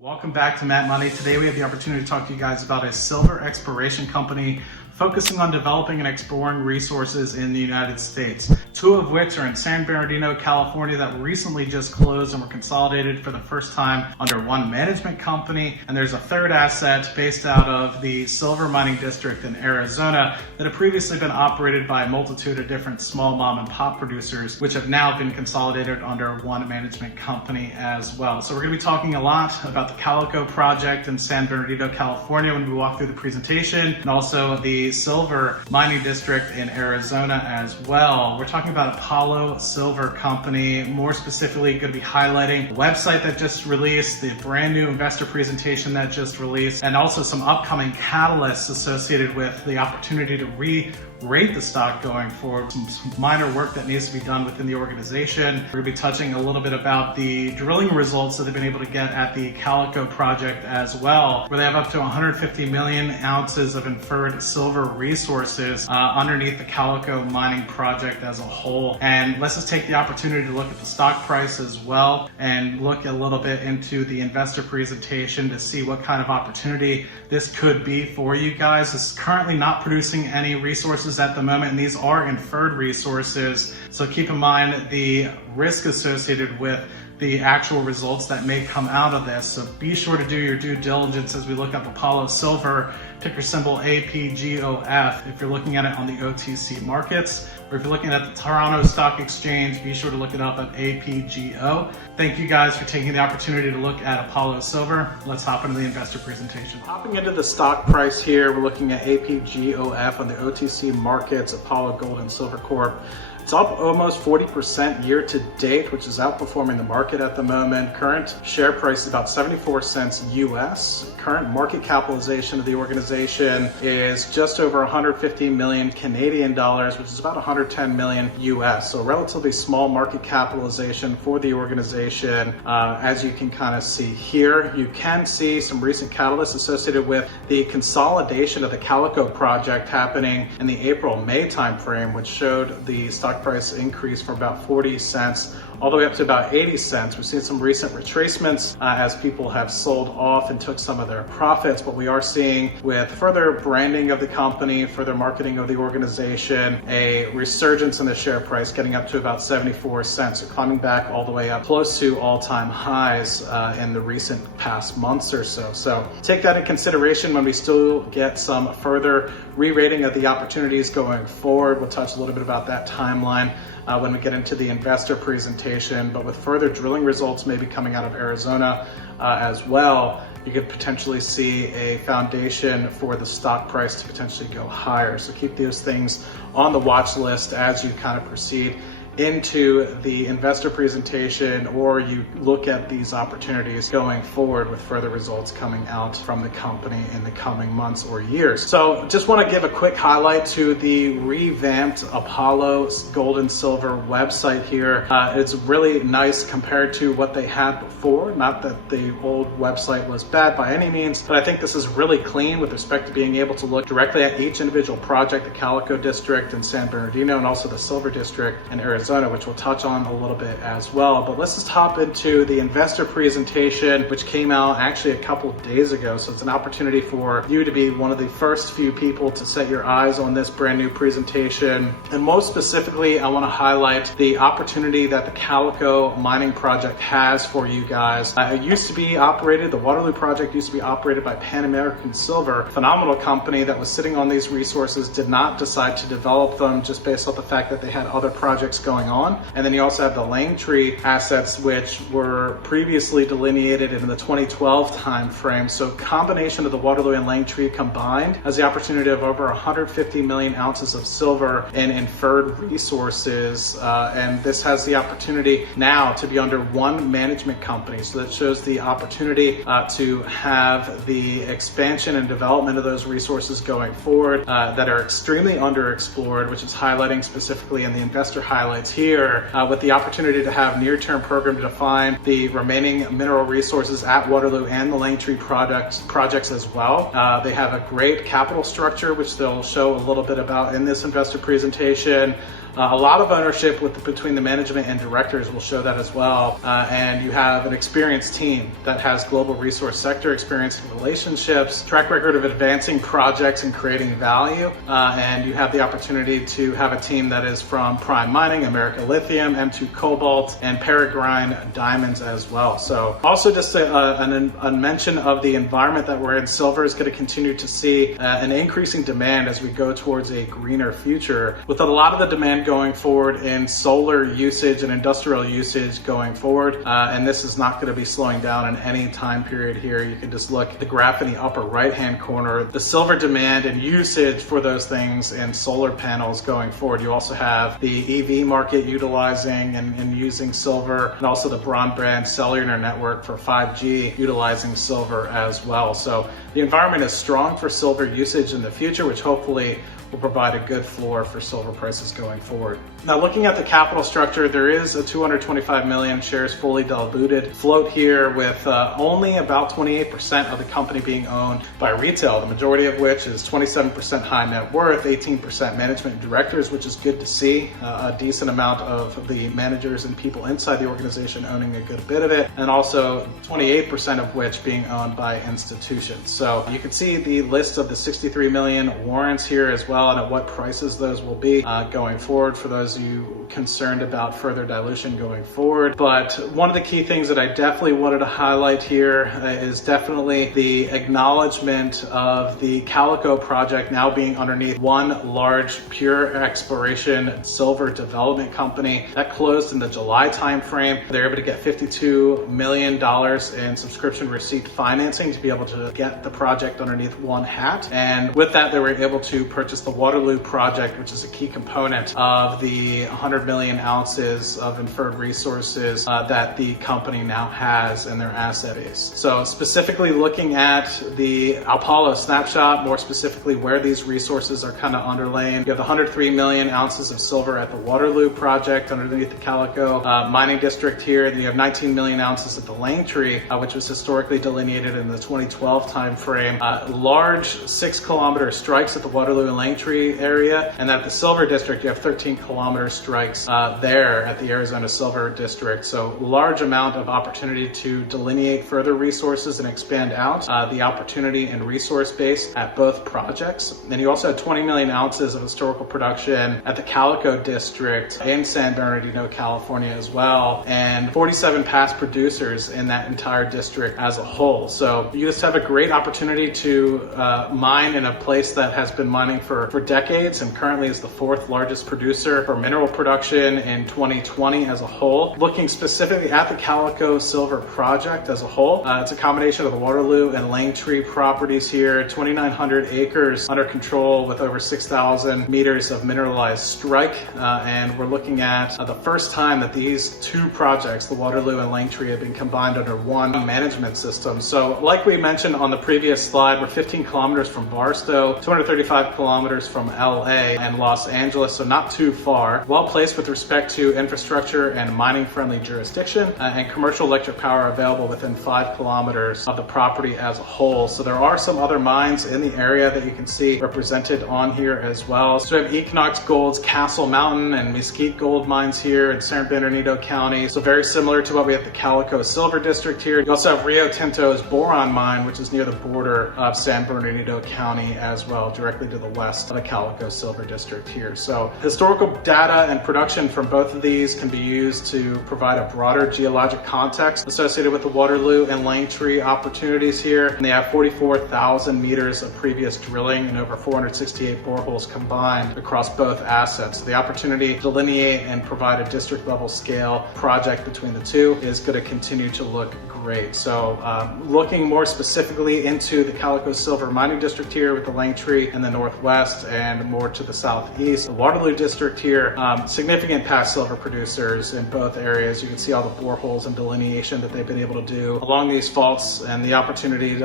Welcome back to Matt Money. Today we have the opportunity to talk to you guys about a silver exploration company focusing on developing and exploring resources in the United States, two of which are in San Bernardino, California, that recently just closed and were consolidated for the first time under one management company. And there's a third asset based out of the silver mining district in Arizona that had previously been operated by a multitude of different small mom and pop producers, which have now been consolidated under one management company as well. So we're going to be talking a lot about the Calico project in San Bernardino, California when we walk through the presentation, and also the silver mining district in Arizona as well. We're talking about Apollo Silver Company, more specifically going to be highlighting the website that just released, the brand new investor presentation that just released, and also some upcoming catalysts associated with the opportunity to re-rate the stock going forward, some minor work that needs to be done within the organization. We're going to be touching a little bit about the drilling results that they've been able to get at the Calico project as well, where they have up to 150 million ounces of inferred silver resources underneath the Calico mining project as a whole. And let's just take the opportunity to look at the stock price as well and look a little bit into the investor presentation to see what kind of opportunity this could be for you guys. This is currently not producing any resources at the moment, and these are inferred resources. So keep in mind the risk associated with the actual results that may come out of this. So be sure to do your due diligence as we look up Apollo Silver, ticker symbol APGOF. If you're looking at it on the OTC markets, or if you're looking at the Toronto Stock Exchange, be sure to look it up at APGO. Thank you guys for taking the opportunity to look at Apollo Silver. Let's hop into the investor presentation. Hopping into the stock price here, we're looking at APGOF on the OTC markets, Apollo Gold and Silver Corp. It's up almost 40% year to date, which is outperforming the market at the moment. Current share price is about 74 cents US. Current market capitalization of the organization is just over 150 million Canadian dollars, which is about 110 million US. So relatively small market capitalization for the organization. As you can kind of see here, you can see some recent catalysts associated with the consolidation of the Calico project happening in the April-May timeframe, which showed the stock price increase from about 40 cents all the way up to about 80 cents. We've seen some recent retracements as people have sold off and took some of their profits, but we are seeing with further branding of the company, further marketing of the organization, a resurgence in the share price getting up to about 74 cents, so climbing back all the way up close to all-time highs in the recent past months or so. So take that in consideration when we still get some further re-rating of the opportunities going forward. We'll touch a little bit about that timeline when we get into the investor presentation, but with further drilling results maybe coming out of Arizona as well, you could potentially see a foundation for the stock price to potentially go higher. So keep those things on the watch list as you kind of proceed into the investor presentation, or you look at these opportunities going forward with further results coming out from the company in the coming months or years. So just want to give a quick highlight to the revamped Apollo Gold and Silver website here. It's really nice compared to what they had before. Not that the old website was bad by any means, but I think this is really clean with respect to being able to look directly at each individual project, the Calico district in San Bernardino and also the Silver district in Arizona, which we'll touch on a little bit as well. But let's just hop into the investor presentation, which came out actually a couple of days ago. So it's an opportunity for you to be one of the first few people to set your eyes on this brand new presentation. And most specifically, I want to highlight the opportunity that the Calico mining project has for you guys. It used to be operated, the Waterloo project used to be operated by Pan American Silver, phenomenal company that was sitting on these resources, did not decide to develop them just based off the fact that they had other projects going on. And then you also have the Langtree assets, which were previously delineated in the 2012 timeframe. So combination of the Waterloo and Langtree combined has the opportunity of over 150 million ounces of silver in inferred resources. And this has the opportunity now to be under one management company. So that shows the opportunity to have the expansion and development of those resources going forward that are extremely underexplored, which is highlighting specifically in the investor highlights here, with the opportunity to have near-term program to define the remaining mineral resources at Waterloo and the Langtree projects as well. They have a great capital structure, which they'll show a little bit about in this investor presentation. A lot of ownership between the management and directors will show that as well. And you have an experienced team that has global resource sector experience and relationships, track record of advancing projects and creating value. And you have the opportunity to have a team that is from Prime Mining, America Lithium, M2 Cobalt, and Peregrine Diamonds as well. So also just a mention of the environment that we're in. Silver is going to continue to see an increasing demand as we go towards a greener future, with a lot of the demand going forward in solar usage and industrial usage going forward. And this is not going to be slowing down in any time period here. You can just look at the graph in the upper right hand corner, the silver demand and usage for those things in solar panels going forward. You also have the EV market utilizing and using silver, and also the broadband cellular network for 5G utilizing silver as well. So the environment is strong for silver usage in the future, which hopefully will provide a good floor for silver prices going forward. Now, looking at the capital structure, there is a 225 million shares fully diluted float here, with only about 28% of the company being owned by retail, the majority of which is 27% high net worth, 18% management and directors, which is good to see. A decent amount of the managers and people inside the organization owning a good bit of it, and also 28% of which being owned by institutions. So you can see the list of the 63 million warrants here as well, and at what prices those will be going forward for those of you concerned about further dilution going forward. But one of the key things that I definitely wanted to highlight here is definitely the acknowledgement of the Calico project now being underneath one large pure exploration silver development company that closed in the July timeframe. They're able to get $52 million in subscription receipt financing to be able to get the project underneath one hat. And with that, they were able to purchase the Waterloo project, which is a key component of the 100 million ounces of inferred resources that the company now has in their asset base. So specifically looking at the Apollo snapshot, more specifically where these resources are kind of underlain, you have the 103 million ounces of silver at the Waterloo project underneath the Calico mining district here. And you have 19 million ounces at the Langtree, which was historically delineated in the 2012 timeframe. Large 6-kilometer strikes at the Waterloo and Langtree area, and at the Silver District you have 13-kilometer strikes there at the Arizona Silver District. So large amount of opportunity to delineate further resources and expand out the opportunity and resource base at both projects. And you also have 20 million ounces of historical production at the Calico District in San Bernardino, California as well, and 47 past producers in that entire district as a whole. So you just have a great opportunity to mine in a place that has been mining for decades and currently is the 4th largest producer for mineral production in 2020 as a whole. Looking specifically at the Calico Silver project as a whole, it's a combination of the Waterloo and Langtree properties here, 2,900 acres under control with over 6,000 meters of mineralized strike. And we're looking at the first time that these two projects, the Waterloo and Langtree, have been combined under one management system. So like we mentioned on the previous slide, we're 15 kilometers from Barstow, 235 kilometers from LA and Los Angeles, so not too far. Well placed with respect to infrastructure and mining friendly jurisdiction, and commercial electric power available within 5 kilometers of the property as a whole. So there are some other mines in the area that you can see represented on here as well. So we have Equinox Gold's Castle Mountain and Mesquite Gold mines here in San Bernardino County. So very similar to what we have at the Calico Silver District here. You also have Rio Tinto's Boron mine, which is near the border of San Bernardino County as well, directly to the west of the Calico Silver District here. So historical data and production from both of these can be used to provide a broader geologic context associated with the Waterloo and Langtree opportunities here. And they have 44,000 meters of previous drilling and over 468 boreholes combined across both assets. So the opportunity to delineate and provide a district level scale project between the two is going to continue to look great. So looking more specifically into the Calico Silver mining district here with the Langtree in the northwest and more to the southeast, the Waterloo district here, significant past silver producers in both areas. You can see all the boreholes and delineation that they've been able to do along these faults, and the opportunity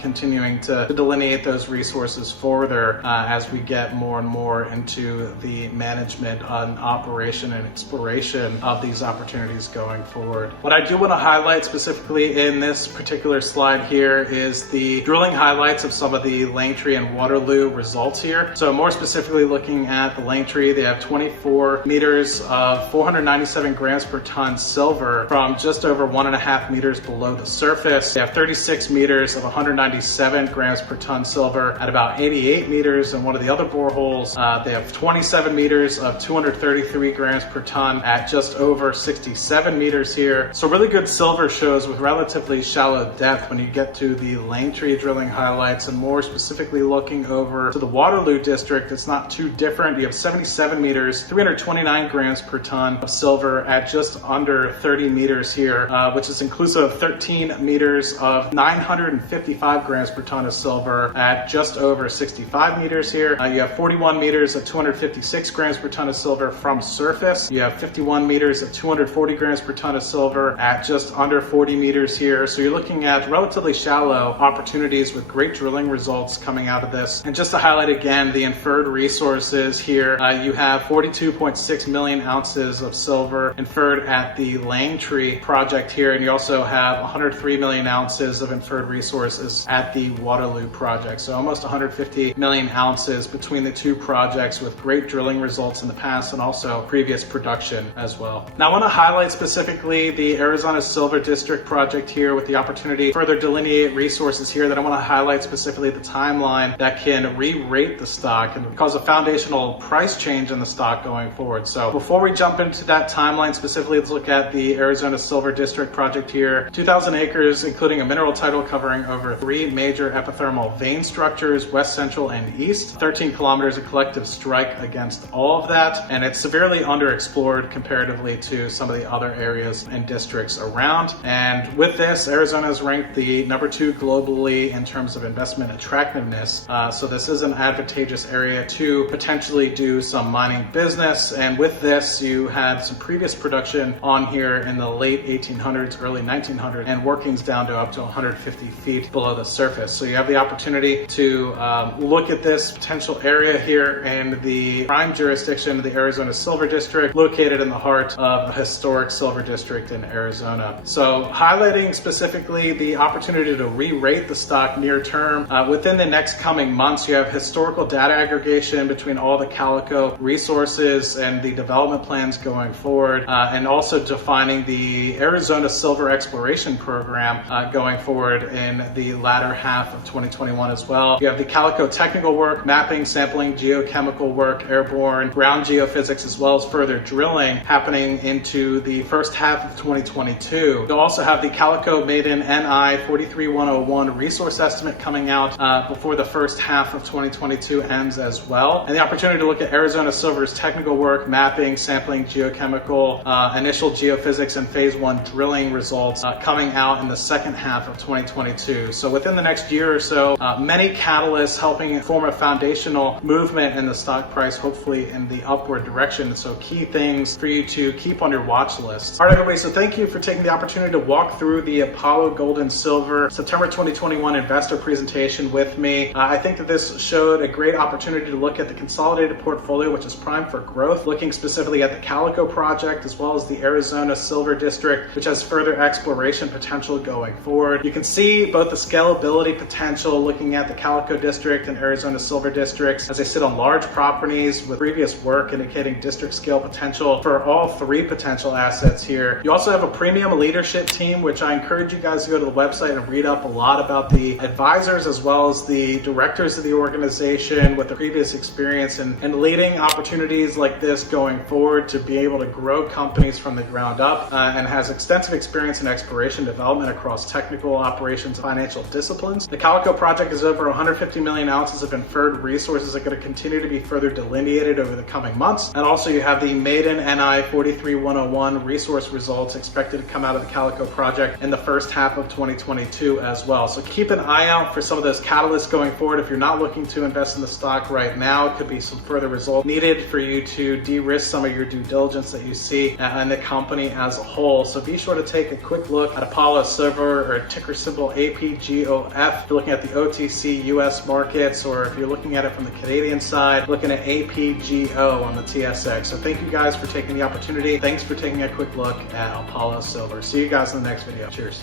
continuing to delineate those resources further as we get more and more into the management and operation and exploration of these opportunities going forward. What I do want to highlight specifically see in this particular slide here is the drilling highlights of some of the Langtree and Waterloo results here. So more specifically looking at the Langtree, they have 24 meters of 497 grams per ton silver from just over 1.5 meters below the surface. They have 36 meters of 197 grams per ton silver at about 88 meters in one of the other boreholes. They have 27 meters of 233 grams per ton at just over 67 meters here. So really good silver shows with relatively shallow depth when you get to the Langtree drilling highlights, and more specifically looking over to the Waterloo district, it's not too different. You have 77 meters, 329 grams per ton of silver at just under 30 meters here, which is inclusive of 13 meters of 955 grams per ton of silver at just over 65 meters here. You have 41 meters of 256 grams per ton of silver from surface. You have 51 meters of 240 grams per ton of silver at just under 40 meters here. So you're looking at relatively shallow opportunities with great drilling results coming out of this. And just to highlight again the inferred resources here, you have 42.6 million ounces of silver inferred at the Langtree project here, and you also have 103 million ounces of inferred resources at the Waterloo project. So almost 150 million ounces between the two projects with great drilling results in the past and also previous production as well. Now I want to highlight specifically the Arizona Silver District project here with the opportunity to further delineate resources here that I want to highlight specifically the timeline that can re-rate the stock and cause a foundational price change in the stock going forward. So before we jump into that timeline specifically, let's look at the Arizona Silver District project here. 2,000 acres, including a mineral title covering over 3 major epithermal vein structures, west, central, and east. 13 kilometers of collective strike against all of that, and it's severely underexplored comparatively to some of the other areas and districts around. And with this, Arizona is ranked the #2 globally in terms of investment attractiveness. So this is an advantageous area to potentially do some mining business. And with this, you had some previous production on here in the late 1800s, early 1900s, and workings down to up to 150 feet below the surface. So you have the opportunity to look at this potential area here in the prime jurisdiction of the Arizona Silver District, located in the heart of a historic silver district in Arizona. So highlighting specifically the opportunity to re-rate the stock near term, within the next coming months, you have historical data aggregation between all the Calico resources and the development plans going forward, and also defining the Arizona Silver Exploration Program going forward in the latter half of 2021 as well. You have the Calico technical work, mapping, sampling, geochemical work, airborne, ground geophysics, as well as further drilling happening into the first half of 2022. You'll also have the Calico Maiden NI 43101 resource estimate coming out before the first half of 2022 ends as well. And the opportunity to look at Arizona Silver's technical work, mapping, sampling, geochemical, initial geophysics, and phase 1 drilling results coming out in the second half of 2022. So within the next year or so, many catalysts helping form a foundational movement in the stock price, hopefully in the upward direction. So key things for you to keep on your watch list. All right, everybody, so thank you for taking the opportunity to walk through the Apollo Gold and Silver September 2021 investor presentation with me. I think that this showed a great opportunity to look at the consolidated portfolio, which is primed for growth, looking specifically at the Calico project as well as the Arizona Silver District, which has further exploration potential going forward. You can see both the scalability potential looking at the Calico district and Arizona Silver districts as they sit on large properties with previous work indicating district scale potential for all 3 potential assets here. You also have a premium leadership team, which I encourage you guys to go to the website and read up a lot about the advisors as well as the directors of the organization with the previous experience and leading opportunities like this going forward to be able to grow companies from the ground up, and has extensive experience in exploration development across technical operations and financial disciplines. The Calico project is over 150 million ounces of inferred resources that are going to continue to be further delineated over the coming months. And also you have the Maiden NI 43101 resource results expected to come out of the Calico project in the first half of 2022 as well. So keep an eye out for some of those catalysts going forward. If you're not looking to invest in the stock right now, it could be some further results needed for you to de-risk some of your due diligence that you see in the company as a whole. So be sure to take a quick look at Apollo Silver, or ticker symbol APGOF. If you're looking at the OTC US markets, or if you're looking at it from the Canadian side, looking at APGO on the TSX. So thank you guys for taking the opportunity. Thanks for taking a quick look at Apollo Silver. See you guys in the next video. Cheers.